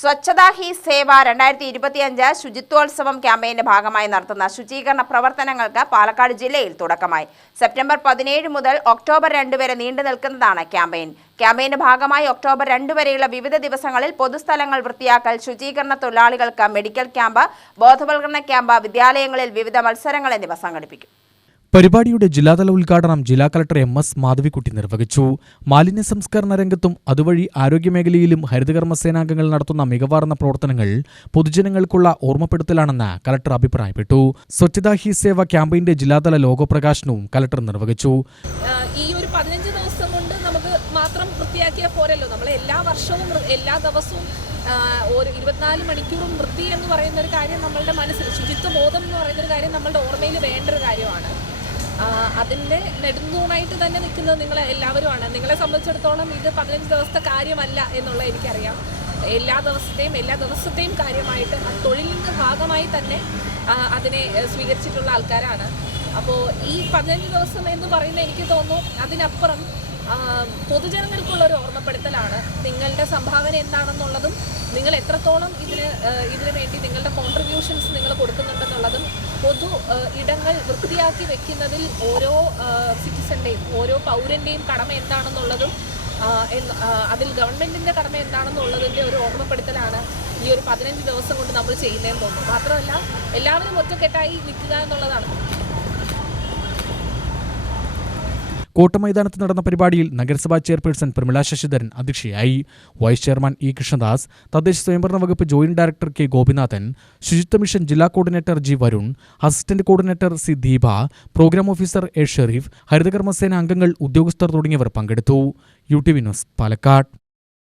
സ്വച്ഛതാ ഹി സേവ രണ്ടായിരത്തി ഇരുപത്തിയഞ്ച് ശുചിത്വോത്സവം ക്യാമ്പയിന്റെ ഭാഗമായി നടത്തുന്ന ശുചീകരണ പ്രവർത്തനങ്ങൾക്ക് പാലക്കാട് ജില്ലയിൽ തുടക്കമായി. സെപ്റ്റംബർ പതിനേഴ് മുതൽ ഒക്ടോബർ രണ്ട് വരെ നീണ്ടു നിൽക്കുന്നതാണ് ക്യാമ്പയിൻ. ക്യാമ്പയിന്റെ ഭാഗമായി ഒക്ടോബർ രണ്ട് വരെയുള്ള വിവിധ ദിവസങ്ങളിൽ പൊതുസ്ഥലങ്ങൾ വൃത്തിയാക്കൽ ശുചീകരണ തൊഴിലാളികൾക്ക് മെഡിക്കൽ ക്യാമ്പ് ബോധവൽക്കരണ ക്യാമ്പ് വിദ്യാലയങ്ങളിൽ വിവിധ മത്സരങ്ങൾ എന്നിവ സംഘടിപ്പിക്കും. പരിപാടിയുടെ ജില്ലാതല ഉദ്ഘാടനം ജില്ലാ കളക്ടർ എം എസ് മാധവിക്കുട്ടി നിർവഹിച്ചു. മാലിന്യ സംസ്കരണ രംഗത്തും അതുവഴി ആരോഗ്യമേഖലയിലും ഹരിതകർമ്മ സേനാംഗങ്ങൾ നടത്തുന്ന മികവാർന്ന പ്രവർത്തനങ്ങൾ പൊതുജനങ്ങൾക്കുള്ള ഓർമ്മപ്പെടുത്തലാണെന്ന് കളക്ടർ അഭിപ്രായപ്പെട്ടു. സ്വച്ഛതാ ഹി സേവ ക്യാമ്പയിന്റെ ജില്ലാതല ലോഗോ പ്രകാശനവും കളക്ടർ നിർവഹിച്ചു. ഈ ഒരു നമുക്ക് മാത്രം പോരല്ലോ. എല്ലാ വർഷവും എല്ലാ ദിവസവും ഒരു ഇരുപത്തിനാല് മണിക്കൂറും വൃത്തി എന്ന് പറയുന്ന ഒരു കാര്യം നമ്മളുടെ മനസ്സിൽ ശുചിത്വ ബോധം എന്ന് പറയുന്ന ഒരു കാര്യം നമ്മളുടെ ഓർമ്മയിൽ വേണ്ട ഒരു കാര്യമാണ്. അതിന്റെ നെടുന്തൂണായിട്ട് തന്നെ നിൽക്കുന്നത് നിങ്ങൾ എല്ലാവരുമാണ്. നിങ്ങളെ സംബന്ധിച്ചിടത്തോളം ഇത് പതിനഞ്ച് ദിവസത്തെ കാര്യമല്ല എന്നുള്ള എനിക്കറിയാം. എല്ലാ ദിവസത്തെയും എല്ലാ ദിവസത്തെയും കാര്യമായിട്ട് തൊഴിലിന്റെ ഭാഗമായി തന്നെ അതിനെ സ്വീകരിച്ചിട്ടുള്ള ആൾക്കാരാണ്. അപ്പോൾ ഈ പതിനഞ്ച് ദിവസം എന്ന് പറയുന്നത് എനിക്ക് തോന്നുന്നു അതിനപ്പുറം പൊതുജനങ്ങൾക്കുള്ളൊരു ഓർമ്മപ്പെടുത്തലാണ്. നിങ്ങളുടെ സംഭാവന എന്താണെന്നുള്ളതും നിങ്ങൾ എത്രത്തോളം ഇതിന് ഇതിനു വേണ്ടി നിങ്ങളുടെ കോൺട്രിബ്യൂഷൻസ് ഇടങ്ങൾ വൃത്തിയാക്കി വെക്കുന്നതിൽ ഓരോ സിറ്റിസന്റെയും ഓരോ പൗരന്റെയും കടമ എന്താണെന്നുള്ളതും അതിൽ ഗവൺമെന്റിന്റെ കടമ എന്താണെന്നുള്ളതിന്റെ ഒരു ഓർമ്മപ്പെടുത്തലാണ് ഈ ഒരു പതിനഞ്ച് ദിവസം കൊണ്ട് നമ്മൾ ചെയ്യുന്നതെന്ന് തോന്നുന്നു മാത്രമല്ല എല്ലാവരും ഒറ്റക്കെട്ടായി നിൽക്കുക എന്നുള്ളതാണ്. കോട്ടമൈതാനത്ത് നടന്ന പരിപാടിയിൽ നഗരസഭാ ചെയർപേഴ്സൺ പ്രമിള ശശിധരൻ അധ്യക്ഷയായി. വൈസ് ചെയർമാൻ ഇ കൃഷ്ണദാസ് തദ്ദേശ സ്വയംഭരണ വകുപ്പ് ജോയിന്റ് ഡയറക്ടർ കെ ഗോപിനാഥൻ ശുചിത്വ മിഷൻ ജില്ലാ coordinator G Varun assistant coordinator C Deepa programme officer A Shereef Haritha Karma Sena അംഗങ്ങൾ ഉദ്യോഗസ്ഥർ തുടങ്ങിയവർ പങ്കെടുത്തു. U T V news Palakkad.